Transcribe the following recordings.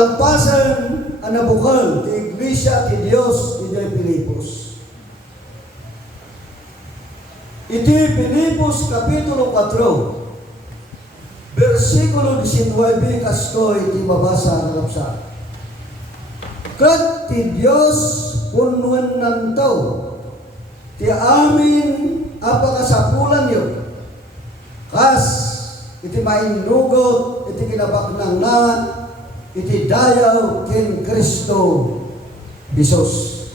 Ang pasan ang nabukal ti Iglesia ti Dios iti Filipos. Iti Filipos Kapitulo 4, versikulo 19 kasto iti mabasa ng kapsa. Kat ti Dios punwen nantaw ti amin apakasapulan yo. Kas iti mainugot iti kinabaknang na iti dayaw ken Kristo Jesus.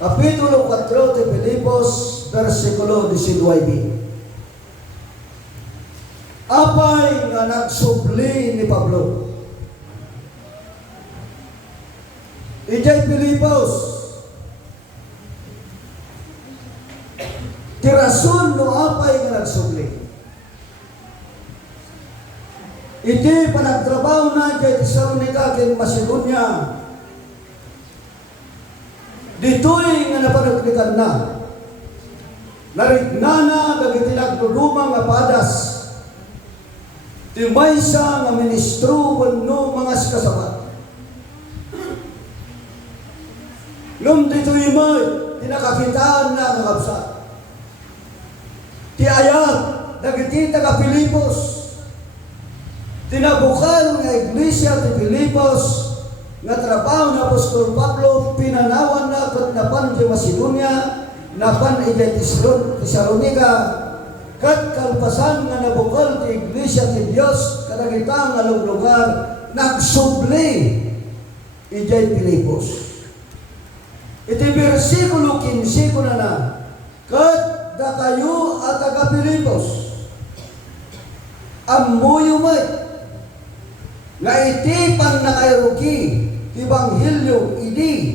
Kapitulo 4 ti Filipos, versikulo 19. Apay nga nagsubli ni Pablo. Ijay Filipos, ti rason no apay nga nagsubli. Iti panagtrabaho na kay Tesalonica ken Macedonia. Ditoy nga napanagnikan na. Narignana dagiti nagdudumang nga padas. Ti maysa nga ministro wenno mga kasabat. Ngem ditoy may tinakakitaan na kakabsat. Ti ayat dagiti taga Filipos. Tinabukal nga Iglesia ti Filipos nga trabaho na Apostol Pablo pinanawan na kat napan ti Macedonia napan iti Tesalonica kat kalpasan nga nabukal ti Iglesia ti Dios kadagita nga lugar nagsubli iti Filipos. Iti versikulo 15 ko na kat da kayo at taga Filipos amuyo may nga iti pan nakairuki Ibanghilyo idi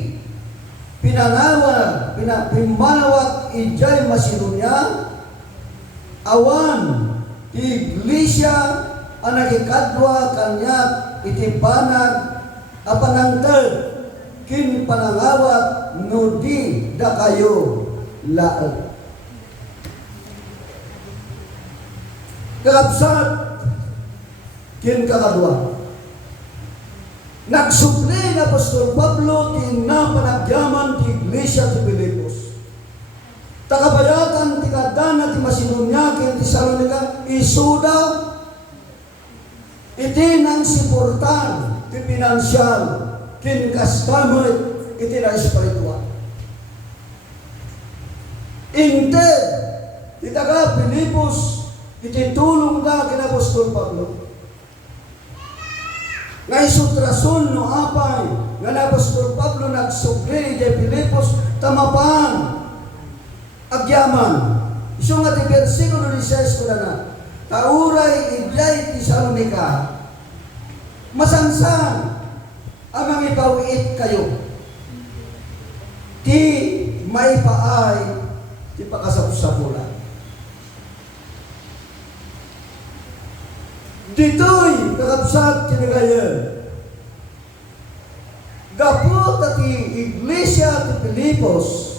pimanawat ijay Macedonia awan ti Iglesia ang nagikadwa kanyat iti panag apanangtad kin panangawat no di da kayo laag. Kakabsat kin kakadwa nagsupli na Apostol Pablo ti napanagyaman ti Iglesia ti Filipos. Takabayatan ti kadana ti Macedonia ken ti Tesalonica isuda iti nang siportan ti pinansyal ken kastamay iti na espiritual. Inte ti taga Filipos iti tulong da ken Apostol Pablo. Nga isutrason no apay nga na Apostol Pablo nagsubli di Filipos tamapan agyaman. Iso nga ti versikulo 16 ko na tauray idyay Tesalonica masansan amang ipawit kayo ti maipaay ti pakasapusapulan. Ditoy kakabsat kinagayan. Gapot ati Iglesia ti Filipos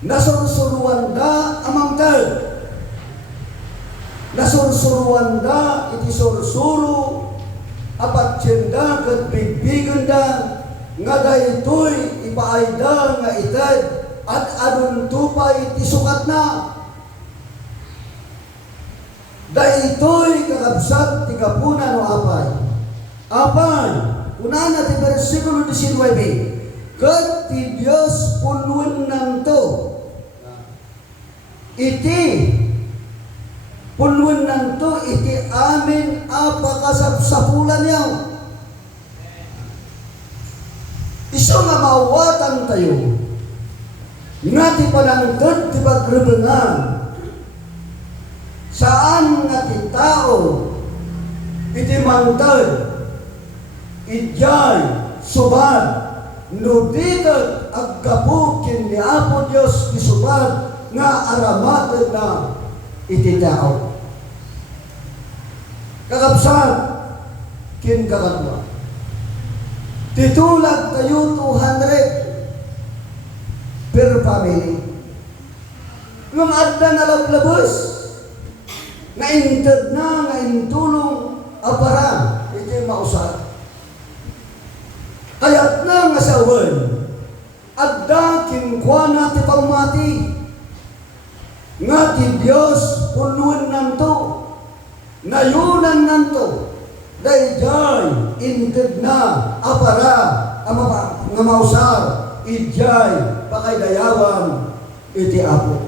nasursuruan da amangtad. Nasursuruan da iti sursuro apat tiyenda kat bigbigan da nga daytoy ipaayda nga itad at adun tupay iti sukat na. Daytoy kakabsat ti kapuna no apay. Apay, unana ti versikulo 19. Kat ti Dios punwen nanto. Iti punwen nanto iti amin apakasapsapulan yaw. Iso nga mawatan tayo. Nga ti panangtod ti pagrebengan. Saan nga ti tao iti mantad ijay subad no dikat aggapo ken ni Apo Dios ti subad nga aramatid na iti tao. Kakabsat ken kakadwa titulag tayo 200 per family. Nung adda na lablabos nga intad na nga intulong apara iti mausad. nga sawen, adda kinkwana ti pamati, nga ti Diyos punuan nanto, nayunan nanto, dayjay inted na apara nga mausar, ijay pakaydayawan iti Apo.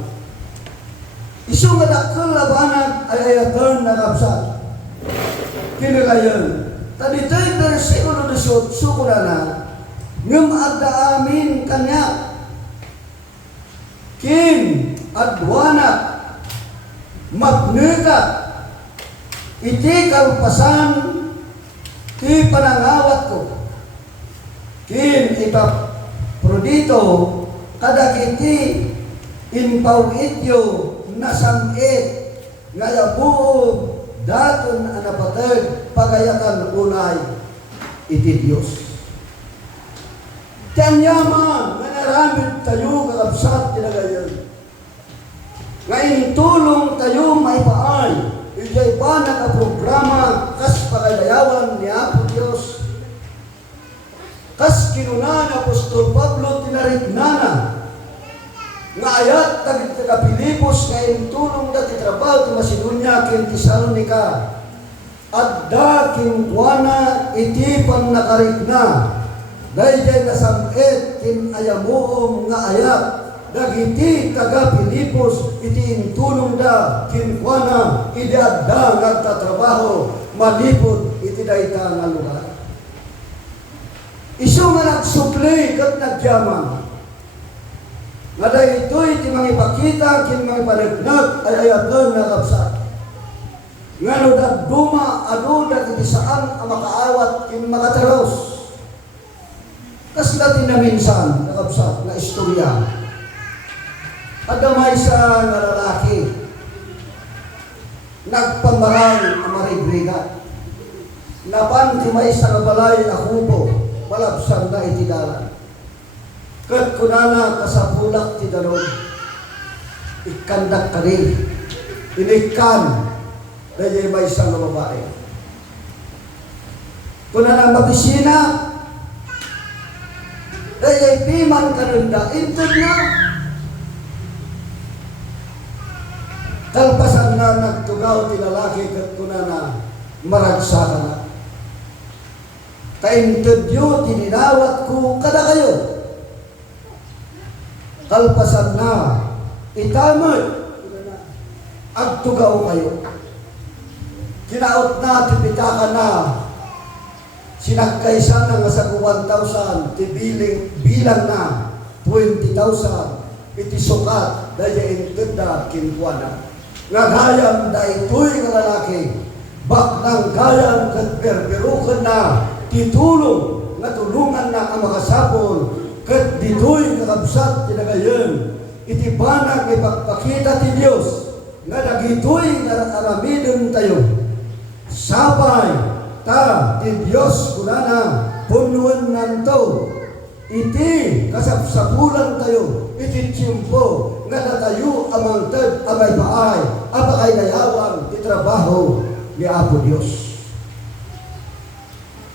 Isu nga dakkel labanag ay ayatan na kapsat. Kinagayon, tadito'y versikulo 18 sukurana, ngem adda amin kanya, kin adwana magnegat iti kalpasan ti panangawat ko, kin ipa prodito kadagiti impawidyo nasamit ngayabuo daton anapatag pagayatan unay iti Diyos. Tiyang yaman nga naramid tayo kakabsat tinagayon. Ngayon tulong tayo maipaay, ijay pa nakaprograma kas pagadayawan ni Apo Diyos. Kas kinunan Apostol Pablo tinarignana, nga ayat tagit ka Pilipos ngayon tulong dati trabaho ti Macedonia ken Tesalonica, adda kinkwana iti pan nakarigna, dayjay nasamit kin ayamuom nga ayat, dagiti taga Pilipos iti intulong da kinkwana iti adda nagtatrabaho malipod iti dayta nga lugar. Isu nga nagsupli kat nagyaman, nga daytoy ti mangipakita kin mangipanegnag ay ayatan na kapsat. Nga no dagduma anu dagiti saan ang makaawat kin makataros. Kas dati na minsan nakapsat na istorya. Adamay sa nga lalaki nagpamarang ang marigriga. Napan ti may sa kabalay akubo malabsan na itidaran. Kat kunana kasapulak ti daron, ikandak ka rin, inikan, dahil may isang babae. Kunana mabisina, dahil piman ka rin da, intod na. Kalpasan na nagtugaw ti lalaki, kat kunana maragsa ka na. Kaintod yun, tininawat ko, kada kayo. Kalpasan na, itamad, agtugaw kayo. Kinaot na, tipitakan na, sinagkaisan na nga sa 1,000, bilang na 20,000, iti sukat, dahil intunda kinkuana. Nga gayam da ito'y nga lalaki, baknang gayam kat berberukan na, titulong, nga tulungan na ang makasapol, kat dito'y kakabsat tinagayon, iti banag ipagpakita ti Diyos, nga dagito'y aramidon tayo. Sabay, ta, ti Diyos kunana, punuan nanto, iti kasapsapulan tayo, iti tiyempo, nga natayo amang tad, amay baay, apakay nayawan, itrabaho ni Apo Diyos.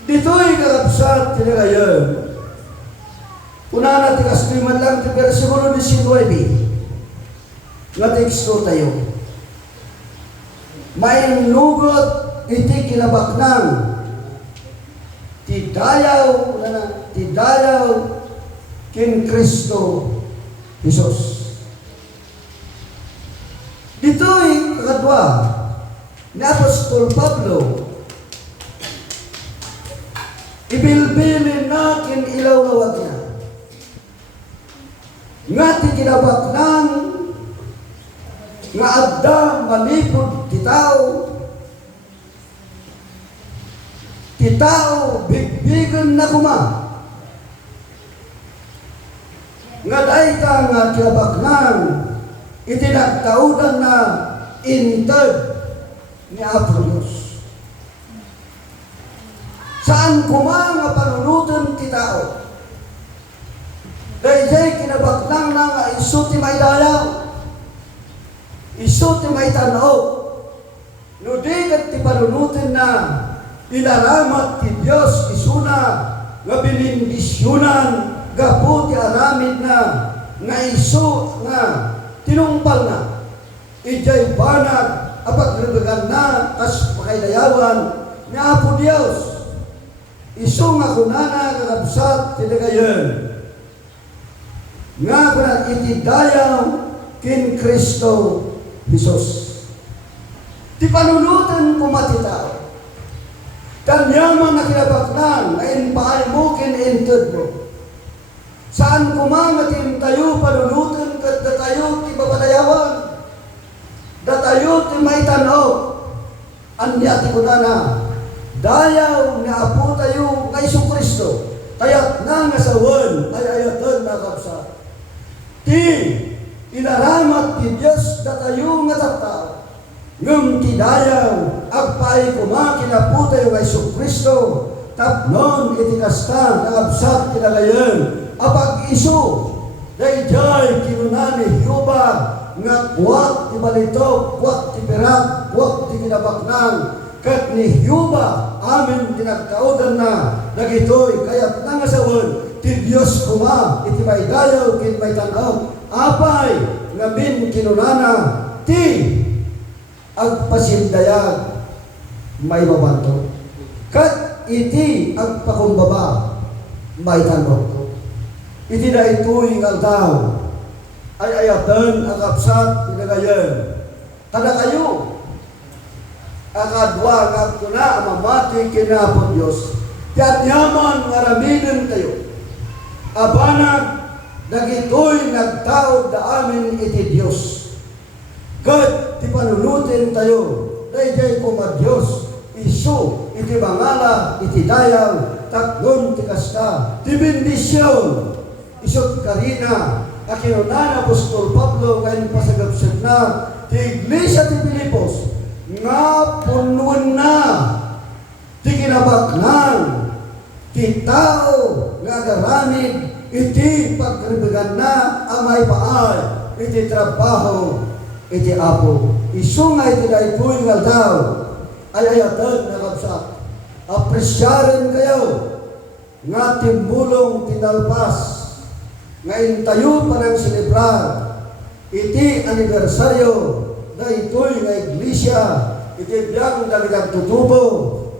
Dito'y kakabsat tinagayon, una na tigas liman lang ti versikulo 19. Nga teksto tayo. May nugot iti kinabaknang ti dayaw kin Kristo Jesus. Dito'y kakadwa ni Apostol Pablo, ibilbilin natin ilaw-lawag niya. Nga ti kinabaknang nga adda malipod ti tao bigbigan na kuma, nga dayta nga kinabaknang itinagtaudan na intad ni Apo Diyos. Saan kuma nga panunutan ti tao? Dayjay kinabaknang na nga isu ti may dayaw, isu ti may tanaw, no di kat ti panunutin na inaramat ti Diyos isuna nga binindisyonan gapu ti aramid na nga iso nga tinungpal na ijay banag apat rebegan na kas pakailayawan nga Apo Dios iso nga kunana kakabsat tinagayon nga kunat itidayaw kin Kristo Jesus ti panulutan kumatitaw kanyaman na kinabaknan na inpahay mo kinintod mo saan kumamatin tayo panulutan kat datayo ti babalayawan datayo ti may tanaw anya ti kunana dayaw nga Apo tayo nga Isu Kristo kayat na nga sawan ay ayatan na kapsa ti inaramat ti Diyos datayo nga tattao ngem ti dayaw agpay kumakin Apo tayo nga Isu Kristo tapnon iti kasta nakabsat kinagayon apag isu dayjay kinunani Hiuba nga kuwat ti balito kuwat ti perak kuwat ti kinabaknang kat ni Hiuba amin tinagkaudan na dagitoy kayat nangasawan ti Dios kuma iti may dayaw kin may tanaw apay ngamin kinunana ti agpasindayag may mabanto kat iti agpakumbaba may tanaw iti na ito'y ngaldaw ay ayatan ang kapsat pinagayon kada kayo akadwa nga kuna amamati kinapon Diyos tiat yaman ngaramidin tayo abanag dagito'y nagtaod da amin iti Diyos kat ti panulutin tayo dayjay kuma Diyos isu iti mangala iti dayaw taklon ti kasta ti bendisyon isot karina akinunana Apostol Pablo ngayon pasagabsat na ti Iglesia ti Pilipos nga punuan na ti kinabaknan ti tao nga agaramid iti pagribigan na amay paay iti trabaho iti Apo isu nga iti daytoy ngaldaw ay ayatan na kapsat apresyaren kayo nga timbulong tinalpas ngayon tayo parang selebrar iti anibersaryo na ito'y nga iglesia iti biyang dagdag tutubo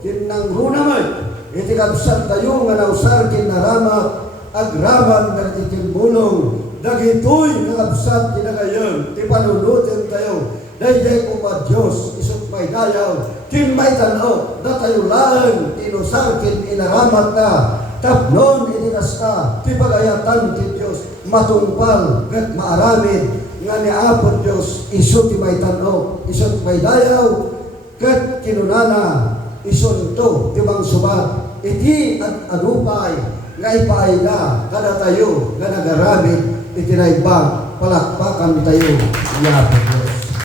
tinang runaman iti kapsat tayo nga nausar kinaramak agraman na itimbulong dagito'y nga kapsat kinagayon ti panulutin tayo dayjay kuma Diyos isut may dayaw kin may tanaw na tayo lang tinusar kin inaramat na tapnon iti kasta ti pagayatan ti Dios matungpal ket maaramid nga ni Apo Dios isu ti may tan-o isu ti may dayaw ket kinunana isu to ti mangsubat iti adupay nga ipaayda kada tayo nga nagaramid iti naibang palakpakan tayo ni Apo Dios.